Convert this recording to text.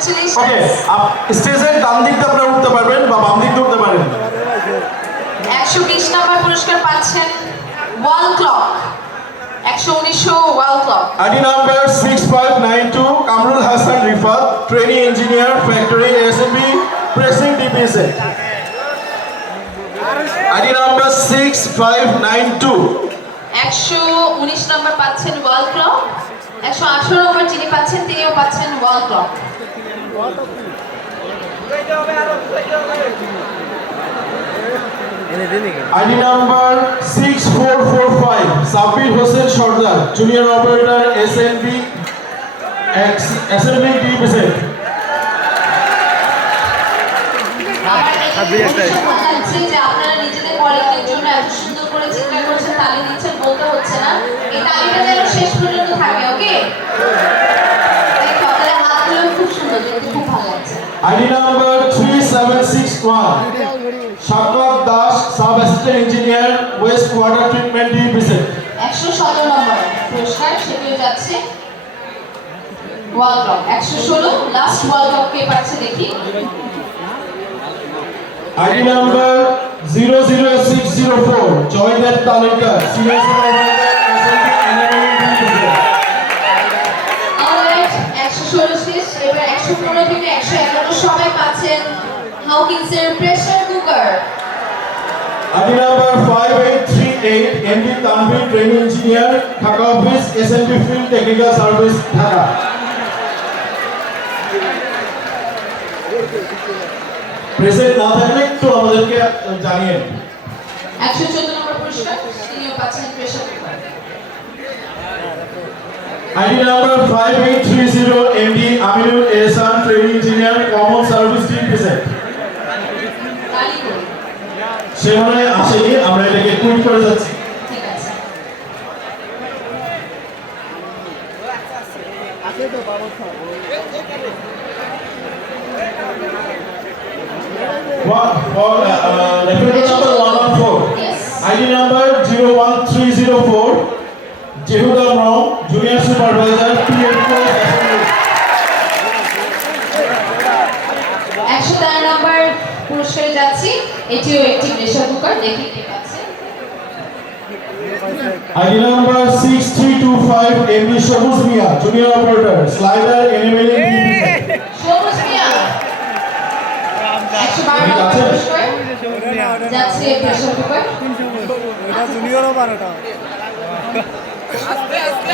Congratulation. ওকে, স্টেজের ডান দিকটা আপনারা উঠতে পারবেন বা বাম দিকটা উঠতে পারেন। 120 নম্বর পুরস্কার পাচ্ছেন wall clock, 119 wall clock. ID number 6592 Kamrul Hassan Rifat, trainee engineer, factory SMB, pressing DPZ. ID number 6592 119 নম্বর পাচ্ছেন ওয়াল ক্লক, 118 নম্বর যিনি পাচ্ছেন তিনিও পাচ্ছেন wall clock. ID number 6445 Sabir Hossain Sardar, junior operator SMB DPZ. আমার ভালো লাগছে যে আপনারা নিজেদের কোয়ালিটির জন্য এত সুন্দর করে চিন্তা করছেন, তালি দিচ্ছেন, বলতে হচ্ছে না। এই তালিটা যেন শেষ পর্যন্ত থাকে, ওকে? তাহলে হাতগুলো খুব সুন্দর, দেখতে খুব ভালো লাগছে। ID number 3761 Shakat Das, Sub Assistant Engineer, Waste Water Treatment DPZ. 117 নম্বর পুরস্কার, সেটিও যাচ্ছে wall clock. 116 last wall clock কে পাচ্ছে দেখি। ID number 00604 Joydev Talukar, Senior Supervisor, SMB Engineering DPZ. Alright, 116 শেষ। এবার 115 থেকে 111 সবাই পাচ্ছেন হাউকিন্সের pressure cooker. ID number 5838 MD Tanvir, Training Engineer, Dhaka Office, SMB Field Technical Service, Dhaka. Present না থাকলে একটু আমাদেরকে জানিয়েন। 114 নম্বর পুরস্কার, তিনিও পাচ্ছেন pressure cooker. ID number 5830 MD Aminul Ehsan, Training Engineer, Common Service DPZ. তালি করি। সে মনে হয় আসেনি, আমরা এটাকে কুইট করে যাচ্ছি। ঠিক আছে। Reference number 114. Yes. ID number 01304 Jehudam Rao, Junior Supervisor, PFO. 113 নম্বর পুরস্কারে যাচ্ছি, এটিও একটি প্রেসার কুকার, দেখি কে পাচ্ছে। ID number 6325 MD Shabuz Mia, Junior Operator, Slider, Enabling DPZ. সবুজ মিয়া, 112 নম্বর পুরস্কার যাচ্ছে প্রেসার কুকার। এটা জুনিয়রও 12টা আস্তে আস্তে